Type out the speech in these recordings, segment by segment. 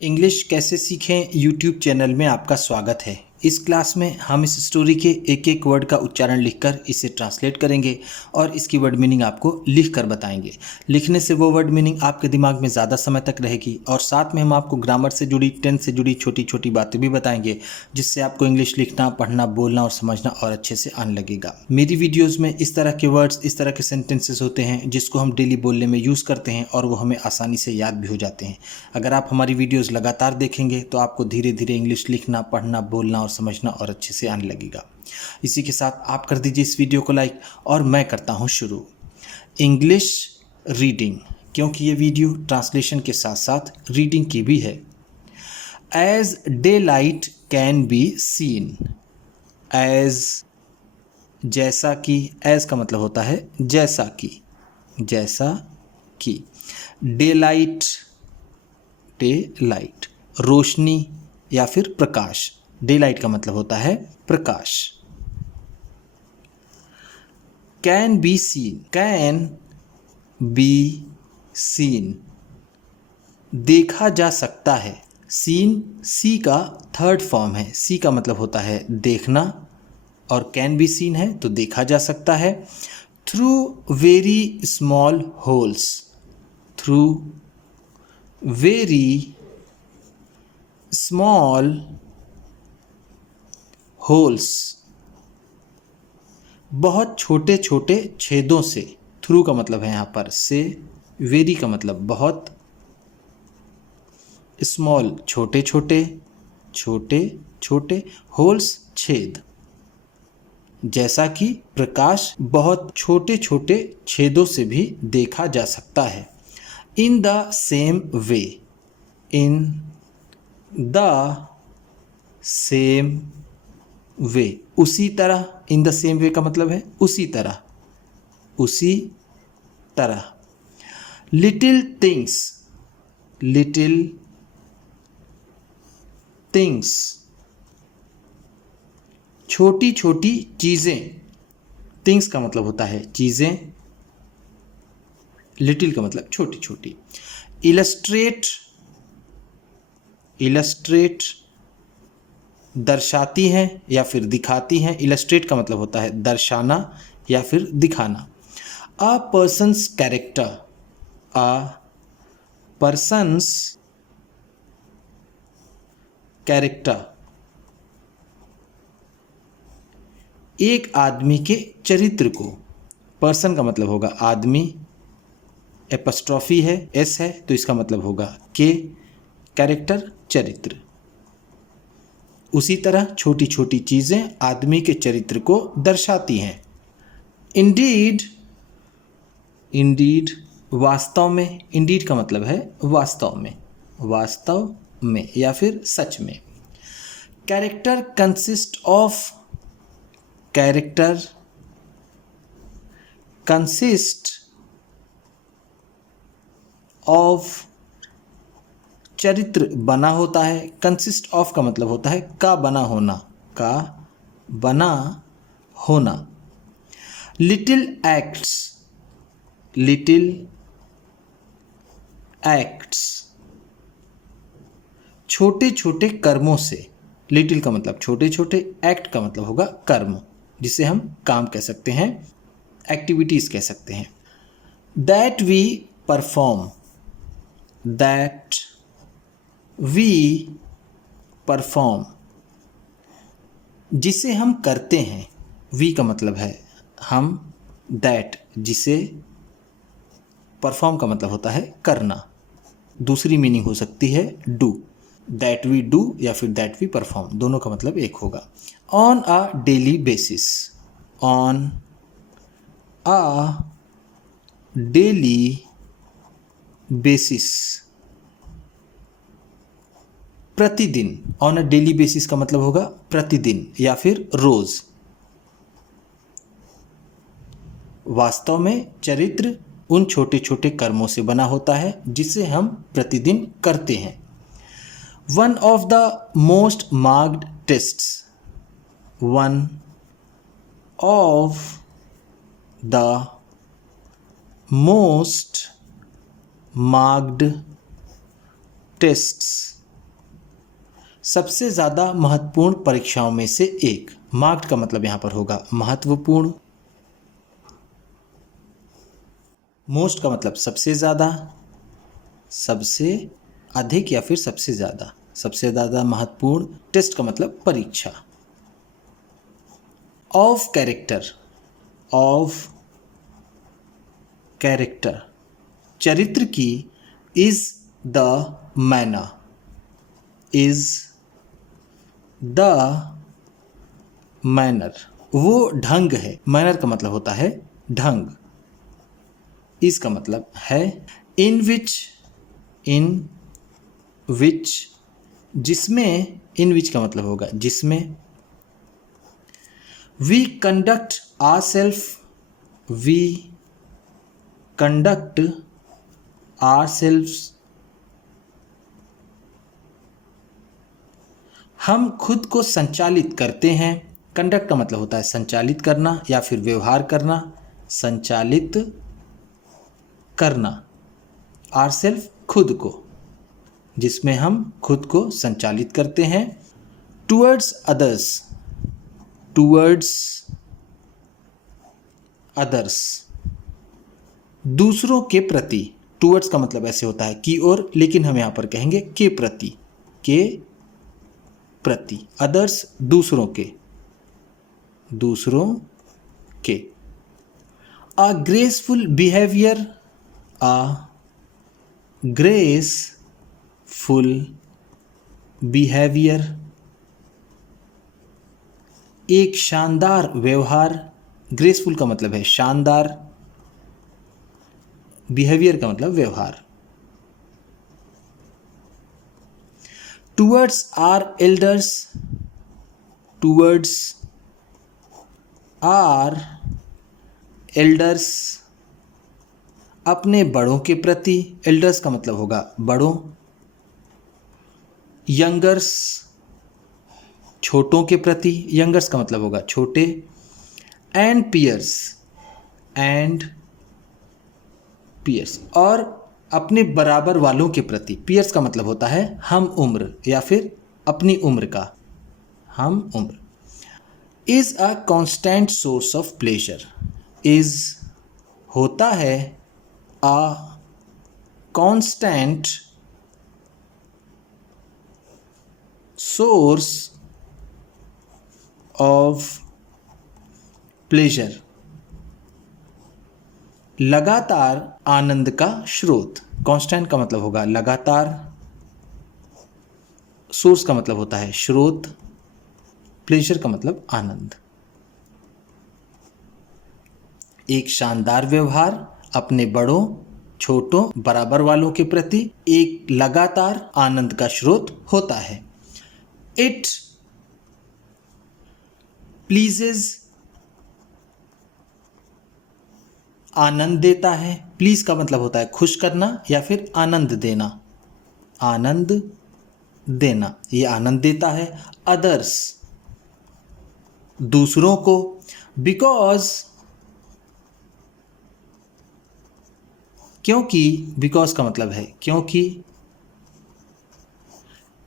English कैसे सीखें YouTube channel में आपका स्वागत है। इस क्लास में हम इस स्टोरी के एक एक वर्ड का उच्चारण लिखकर इसे ट्रांसलेट करेंगे और इसकी वर्ड मीनिंग आपको लिख कर बताएंगे। लिखने से वो वर्ड मीनिंग आपके दिमाग में ज़्यादा समय तक रहेगी और साथ में हम आपको ग्रामर से जुड़ी, टेंस से जुड़ी छोटी छोटी बातें भी बताएंगे, जिससे आपको इंग्लिश लिखना, पढ़ना, बोलना और समझना और अच्छे से आने लगेगा। मेरी वीडियोज़ में इस तरह के वर्ड्स, इस तरह के सेंटेंसेस होते हैं जिसको हम डेली बोलने में यूज़ करते हैं और वो हमें आसानी से याद भी हो जाते हैं। अगर आप हमारी वीडियोज़ लगातार देखेंगे तो आपको धीरे धीरे इंग्लिश लिखना, पढ़ना, बोलना और समझना और अच्छे से आने लगेगा। इसी के साथ आप कर दीजिए इस वीडियो को लाइक और मैं करता हूँ शुरू। इंग्लिश रीडिंग, क्योंकि ये वीडियो ट्रांसलेशन के साथ साथ रीडिंग की भी है। As daylight can be seen. As, जैसा कि, एज का मतलब होता है जैसा कि, जैसा कि। डे लाइट, डे लाइट, रोशनी या फिर प्रकाश। डे लाइट का मतलब होता है प्रकाश। Can be seen, can be seen, देखा जा सकता है। सीन सी का थर्ड फॉर्म है। सी का मतलब होता है देखना और कैन बी सीन है तो देखा जा सकता है। Through very small holes, through very small holes, बहुत छोटे छोटे छेदों से। थ्रू का मतलब है यहाँ पर से, वेरी का मतलब बहुत, स्मॉल छोटे छोटे, छोटे छोटे, होल्स छेद। जैसा कि प्रकाश बहुत छोटे छोटे छेदों से भी देखा जा सकता है। In the same way, in the same way, उसी तरह। इन द सेम वे का मतलब है उसी तरह, उसी तरह। लिटिल थिंग्स, लिटिल थिंग्स, छोटी छोटी चीज़ें। थिंग्स का मतलब होता है चीज़ें, लिटिल का मतलब छोटी छोटी। इलस्ट्रेट, इलस्ट्रेट, दर्शाती हैं या फिर दिखाती हैं। इलस्ट्रेट का मतलब होता है दर्शाना या फिर दिखाना। अ पर्सन्स कैरेक्टर, अ पर्सन्स कैरेक्टर, एक आदमी के चरित्र को। पर्सन का मतलब होगा आदमी, एपस्ट्रॉफी है, एस है तो इसका मतलब होगा के, कैरेक्टर चरित्र। उसी तरह छोटी छोटी चीज़ें आदमी के चरित्र को दर्शाती हैं। इंडीड, इंडीड, वास्तव में। इंडीड का मतलब है वास्तव में, वास्तव में या फिर सच में। Character consist of, character consist of, चरित्र बना होता है। कंसिस्ट ऑफ का मतलब होता है का बना होना, का बना होना। लिटिल एक्ट्स, लिटिल एक्ट्स, छोटे छोटे कर्मों से। लिटिल का मतलब छोटे छोटे, एक्ट का मतलब होगा कर्म, जिसे हम काम कह सकते हैं, एक्टिविटीज कह सकते हैं। That we perform, that we perform, जिसे हम करते हैं। वी का मतलब है हम, दैट जिसे, परफॉर्म का मतलब होता है करना। दूसरी मीनिंग हो सकती है डू। दैट वी डू या फिर दैट वी परफॉर्म, दोनों का मतलब एक होगा। On a daily basis, on a daily basis, प्रतिदिन। ऑन अ डेली बेसिस का मतलब होगा प्रतिदिन या फिर रोज। वास्तव में चरित्र उन छोटे छोटे कर्मों से बना होता है जिसे हम प्रतिदिन करते हैं। One of the most marked tests, one of the most marked tests, सबसे ज़्यादा महत्वपूर्ण परीक्षाओं में से एक। मार्क्ड का मतलब यहाँ पर होगा महत्वपूर्ण। मोस्ट का मतलब सबसे ज़्यादा, सबसे अधिक या फिर सबसे ज़्यादा, सबसे ज़्यादा महत्वपूर्ण। टेस्ट का मतलब परीक्षा। ऑफ कैरेक्टर, ऑफ कैरेक्टर, चरित्र की। Is the manner, is the manner, वो ढंग है। मैनर का मतलब होता है ढंग। इज का मतलब है। इन विच, इन विच, जिसमें। इन विच का मतलब होगा जिसमें। We conduct ourself, we conduct ourselves, हम खुद को संचालित करते हैं। कंडक्ट का मतलब होता है संचालित करना या फिर व्यवहार करना, संचालित करना। आवरसेल्फ खुद को, जिसमें हम खुद को संचालित करते हैं। टुवर्ड्स अदर्स, टुवर्ड्स अदर्स, दूसरों के प्रति। टुवर्ड्स का मतलब ऐसे होता है की ओर, लेकिन हम यहाँ पर कहेंगे के प्रति, के प्रति। अदर्स दूसरों के, दूसरों के। अ ग्रेसफुल बिहेवियर, अ ग्रेसफुल बिहेवियर, एक शानदार व्यवहार। ग्रेसफुल का मतलब है शानदार, बिहेवियर का मतलब व्यवहार। Towards our elders, towards our elders, अपने बड़ों के प्रति। एल्डर्स का मतलब होगा बड़ों। यंगर्स, छोटों के प्रति। यंगर्स का मतलब होगा छोटे। एंड पियर्स, एंड पियर्स, और अपने बराबर वालों के प्रति। पियर्स का मतलब होता है हम उम्र या फिर अपनी उम्र का, हम उम्र। Is a constant source of pleasure, is होता है a constant source of pleasure, लगातार आनंद का स्रोत। कांस्टेंट का मतलब होगा लगातार, सोर्स का मतलब होता है स्रोत, प्लेजर का मतलब आनंद। एक शानदार व्यवहार अपने बड़ों, छोटों, बराबर वालों के प्रति एक लगातार आनंद का स्रोत होता है। इट प्लीजेज, आनंद देता है। प्लीज का मतलब होता है खुश करना या फिर आनंद देना, आनंद देना, ये आनंद देता है। अदर्स, दूसरों को। बिकॉज, क्योंकि। बिकॉज का मतलब है क्योंकि।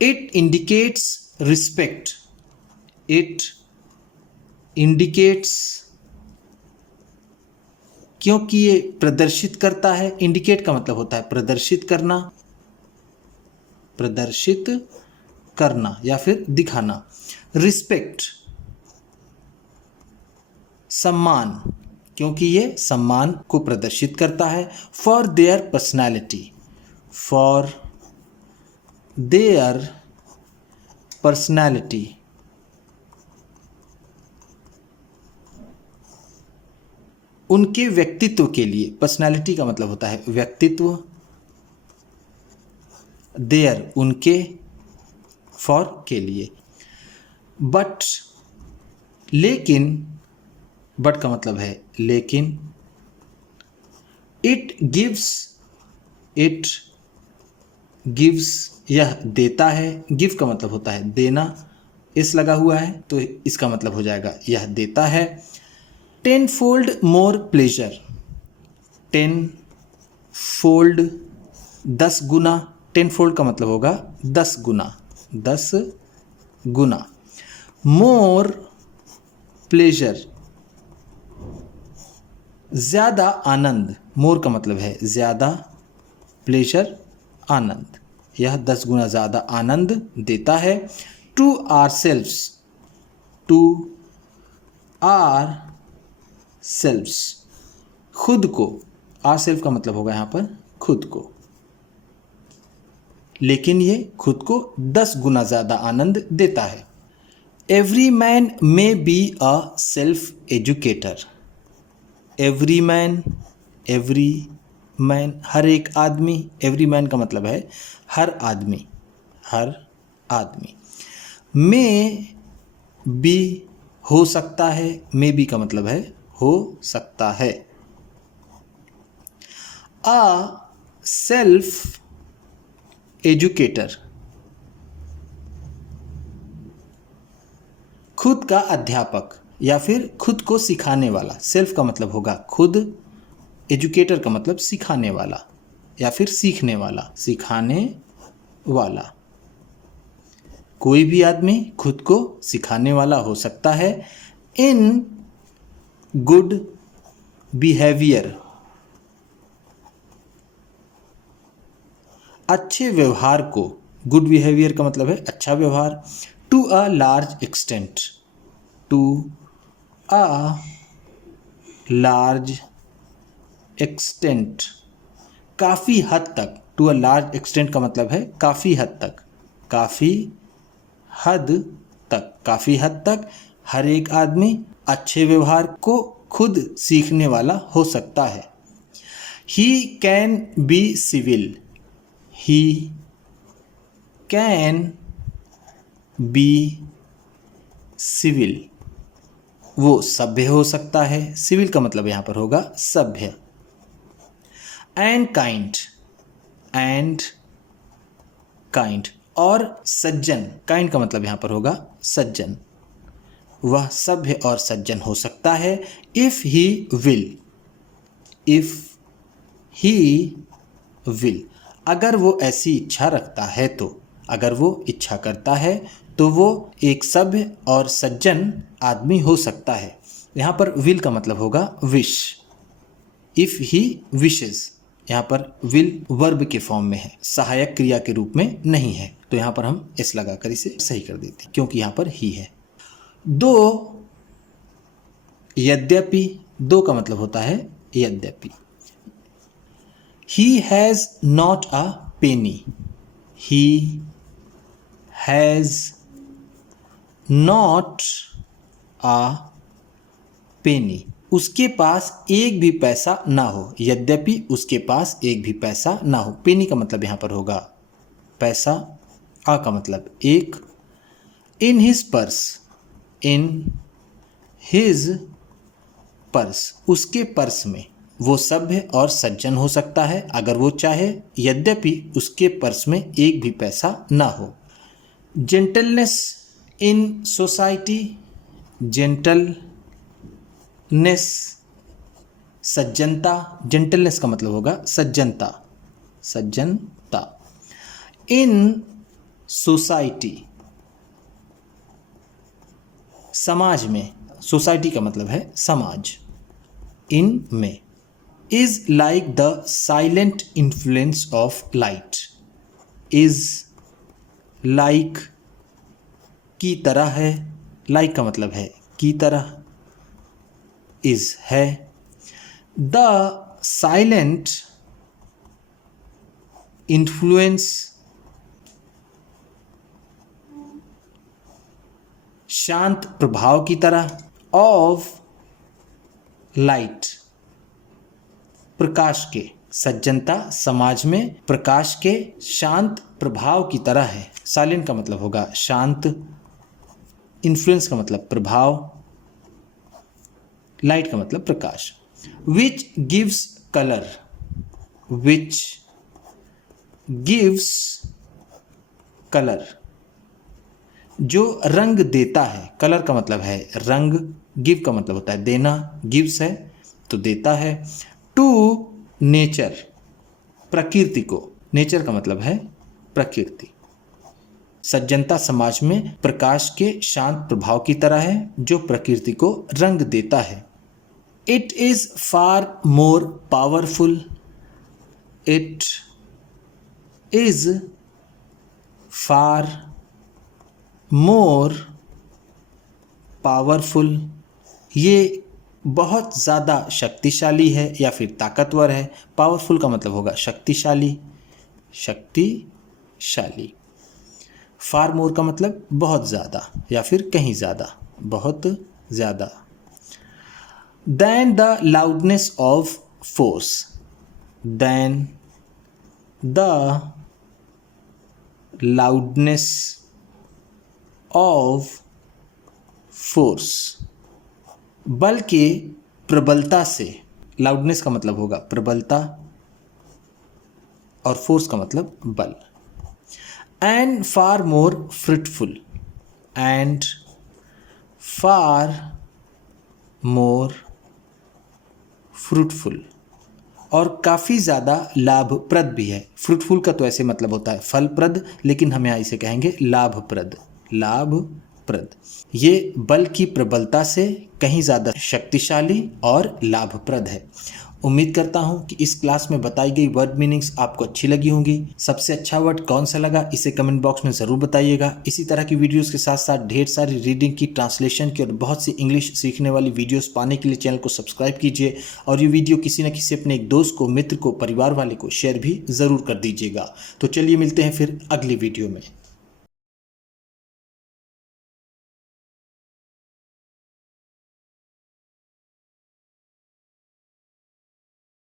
It indicates respect, it indicates, क्योंकि ये प्रदर्शित करता है। इंडिकेट का मतलब होता है प्रदर्शित करना, प्रदर्शित करना या फिर दिखाना। रिस्पेक्ट, सम्मान, क्योंकि ये सम्मान को प्रदर्शित करता है। For their personality, for their personality, उनके व्यक्तित्व के लिए। पर्सनैलिटी का मतलब होता है व्यक्तित्व। देयर उनके, फॉर के लिए। बट, लेकिन, बट का मतलब है लेकिन। इट गिव्स, इट गिव्स, यह देता है। गिव का मतलब होता है देना, इस लगा हुआ है तो इसका मतलब हो जाएगा यह देता है। 10 fold more pleasure, 10 fold 10 गुना। 10 fold का मतलब होगा 10 गुना, 10 गुना। मोर प्लेजर, ज़्यादा आनंद, मोर का मतलब है ज़्यादा, प्लेजर आनंद, यह 10 गुना ज़्यादा आनंद देता है। To ourselves, to ourselves, खुद को, आर सेल्फ का मतलब होगा यहाँ पर खुद को, लेकिन ये खुद को 10 गुना ज़्यादा आनंद देता है। Every man may be a self educator, every man, every man हर एक आदमी, एवरी मैन का मतलब है हर आदमी, हर आदमी। मे बी हो सकता है, मे बी का मतलब है हो सकता है। अ सेल्फ एजुकेटर, खुद का अध्यापक या फिर खुद को सिखाने वाला, सेल्फ का मतलब होगा खुद, एजुकेटर का मतलब सिखाने वाला या फिर सीखने वाला, सिखाने वाला। कोई भी आदमी खुद को सिखाने वाला हो सकता है। इन गुड बिहेवियर, अच्छे व्यवहार को, गुड बिहेवियर का मतलब है अच्छा व्यवहार। To a large extent, to a large extent, काफ़ी हद तक, टू अ लार्ज एक्सटेंट का मतलब है काफ़ी हद तक, काफ़ी हद तक, काफ़ी हद तक हर एक आदमी अच्छे व्यवहार को खुद सीखने वाला हो सकता है। He can be civil, he can be civil, वो सभ्य हो सकता है, सिविल का मतलब यहाँ पर होगा सभ्य। एंड काइंड, एंड काइंड और सज्जन, काइंड का मतलब यहाँ पर होगा सज्जन, वह सभ्य और सज्जन हो सकता है। If he will, if he will, अगर वो ऐसी इच्छा रखता है तो, अगर वो इच्छा करता है तो वो एक सभ्य और सज्जन आदमी हो सकता है। यहाँ पर विल का मतलब होगा विश, इफ ही विशेस, यहाँ पर विल वर्ब के फॉर्म में है, सहायक क्रिया के रूप में नहीं है, तो यहाँ पर हम एस लगाकर इसे सही कर देते हैं क्योंकि यहाँ पर ही है। दो, यद्यपि, दो का मतलब होता है यद्यपि। He has not a penny, he has not a penny, उसके पास एक भी पैसा ना हो, यद्यपि उसके पास एक भी पैसा ना हो। पेनी का मतलब यहाँ पर होगा पैसा, आ का मतलब एक। In his purse, in his purse, उसके पर्स में, वो सभ्य और सज्जन हो सकता है अगर वो चाहे, यद्यपि उसके पर्स में एक भी पैसा ना हो। जेंटलनेस इन सोसाइटी, जेंटलनेस सज्जनता, जेंटलनेस का मतलब होगा सज्जनता, सज्जनता। इन सोसाइटी, समाज में, सोसाइटी का मतलब है समाज, इन में। Is like the silent influence of light, is like की तरह है, लाइक का मतलब है की तरह, इज है। द साइलेंट इन्फ्लुएंस, शांत प्रभाव की तरह, ऑफ लाइट, प्रकाश के, सज्जनता समाज में प्रकाश के शांत प्रभाव की तरह है। साइलेंट का मतलब होगा शांत, इन्फ्लुएंस का मतलब प्रभाव, लाइट का मतलब प्रकाश। Which gives colour, which gives colour, जो रंग देता है, कलर का मतलब है रंग, गिव का मतलब होता है देना, गिव्स है तो देता है। टू नेचर, प्रकृति को, नेचर का मतलब है प्रकृति, सज्जनता समाज में प्रकाश के शांत प्रभाव की तरह है जो प्रकृति को रंग देता है। It is far more powerful. It is far more powerful. ये बहुत ज़्यादा शक्तिशाली है या फिर ताकतवर है। पावरफुल का मतलब होगा शक्तिशाली, शक्तिशाली। फार मोर का मतलब बहुत ज़्यादा या फिर कहीं ज़्यादा, बहुत ज़्यादा। Then the loudness of force. Then the loudness of force. बल के प्रबलता से। लाउडनेस का मतलब होगा प्रबलता और फोर्स का मतलब बल। And far more fruitful. And far more fruitful. और काफ़ी ज़्यादा लाभप्रद भी है। फ्रूटफुल का तो ऐसे मतलब होता है फलप्रद, लेकिन हम यहाँ इसे कहेंगे लाभप्रद, लाभप्रद। ये बल की प्रबलता से कहीं ज़्यादा शक्तिशाली और लाभप्रद है। उम्मीद करता हूँ कि इस क्लास में बताई गई वर्ड मीनिंग्स आपको अच्छी लगी होंगी। सबसे अच्छा वर्ड कौन सा लगा इसे कमेंट बॉक्स में ज़रूर बताइएगा। इसी तरह की वीडियोस के साथ साथ ढेर सारी रीडिंग की, ट्रांसलेशन की और बहुत सी इंग्लिश सीखने वाली वीडियोस पाने के लिए चैनल को सब्सक्राइब कीजिए और ये वीडियो किसी न किसी अपने एक दोस्त को, मित्र को, परिवार वाले को शेयर भी ज़रूर कर दीजिएगा। तो चलिए मिलते हैं फिर अगली वीडियो में।